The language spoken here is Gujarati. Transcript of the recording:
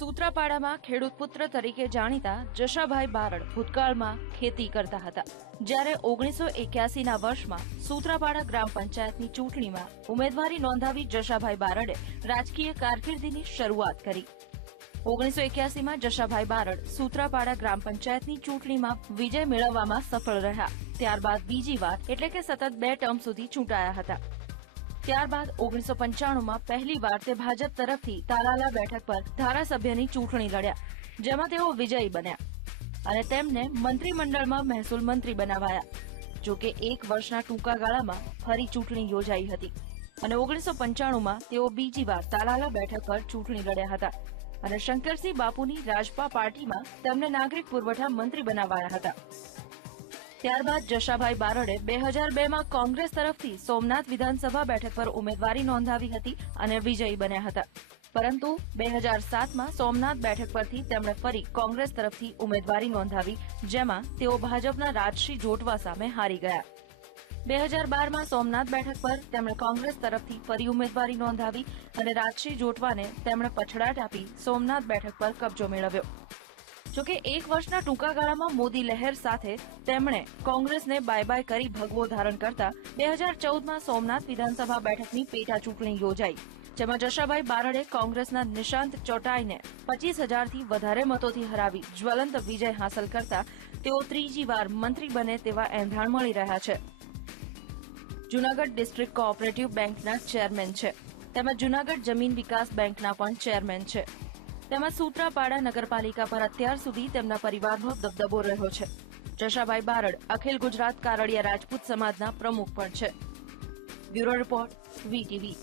સૂત્રાપાડામાં ખેડૂત પુત્ર તરીકે જાણીતા જશાભાઈ બારડ ભૂતકાળમાં ખેતી કરતા હતા. જ્યારે ઓગણીસો એક્યાસીના વર્ષમાં સૂત્રાપાડા ગ્રામ પંચાયતની ચૂંટણીમાં ઉમેદવારી નોંધાવી જશાભાઈ બારડે રાજકીય કારકિર્દીની શરૂઆત કરી. ઓગણીસો એક્યાસીમાં જશાભાઈ બારડ સૂત્રાપાડા ગ્રામ પંચાયતની ચૂંટણીમાં વિજય મેળવવામાં સફળ રહ્યા. ત્યારબાદ બીજી વાર એટલે કે સતત બે ટર્મ સુધી ચૂંટાયા હતા. ત્યારબાદ ઓગણીસો પંચાણુંમાં પહેલી વાર તે ભાજપ તરફથી તાલાલા બેઠક પર ધારાસભ્યની ચૂંટણી લડ્યા, જેમાં તેઓ વિજયી બન્યા અને તેમને મંત્રીમંડળમાં મહેસૂલ મંત્રી બનાવાયા. જો એક વર્ષના ટૂંકા ગાળામાં ફરી ચૂંટણી યોજાઈ હતી અને ઓગણીસો પંચાણુંમાં તેઓ બીજી વાર તાલાલા બેઠક પર ચૂંટણી લડ્યા હતા અને શંકરસિંહ બાપુની રાજપા પાર્ટીમાં તેમને નાગરિક પુરવઠા મંત્રી બનાવાયા હતા. ત્યારબાદ જશાભાઈ બારડે બે હજાર બેમાં કોંગ્રેસ તરફથી સોમનાથ વિધાનસભા બેઠક પર ઉમેદવારી નોંધાવી હતી અને વિજયી બન્યા હતા. પરંતુ બે હજાર સાતમાં સોમનાથ બેઠક પરથી તેમણે ફરી કોંગ્રેસ તરફથી ઉમેદવારી નોંધાવી, જેમાં તેઓ ભાજપના રાજશ્રી જોટવા સામે હારી ગયા. બે હજાર બારમાં સોમનાથ બેઠક પર તેમણે કોંગ્રેસ તરફથી ફરી ઉમેદવારી નોંધાવી અને રાજશ્રી જોટવાને તેમણે પછડાટ આપી સોમનાથ બેઠક પર કબજો મેળવ્યો. જોકે એક વર્ષના ટૂંકા ગાળામાં મોદી લહેર સાથે તેમણે કોંગ્રેસને બાય બાય કરી ભગવો ધારણ કરતા બે હજાર ચૌદમાં સોમનાથ વિધાનસભા બેઠકની પેટા ચૂંટણી યોજાઈ, જેમાં જશાભાઈ બારડે કોંગ્રેસના નિશાંત ચોટાઈને પચીસ હજારથી વધારે મતોથી હરાવી જ્વલંત વિજય હાંસલ કરતા તેઓ ત્રીજી વાર મંત્રી બને તેવા એંધાણ મળી રહ્યા છે. જૂનાગઢ ડિસ્ટ્રિક્ટ કોઓપરેટિવ બેંકના ચેરમેન છે, તેમજ જૂનાગઢ જમીન વિકાસ બેંકના પણ ચેરમેન છે. તેમજ સૂત્રાપાડા નગરપાલિકા પર અત્યાર સુધી તેમના પરિવારનો દબદબો રહ્યો છે. જશાભાઈ બારડ, અખિલ ગુજરાત કારડિયા રાજપૂત સમાજના પ્રમુખ પણ છે. Bureau report VTV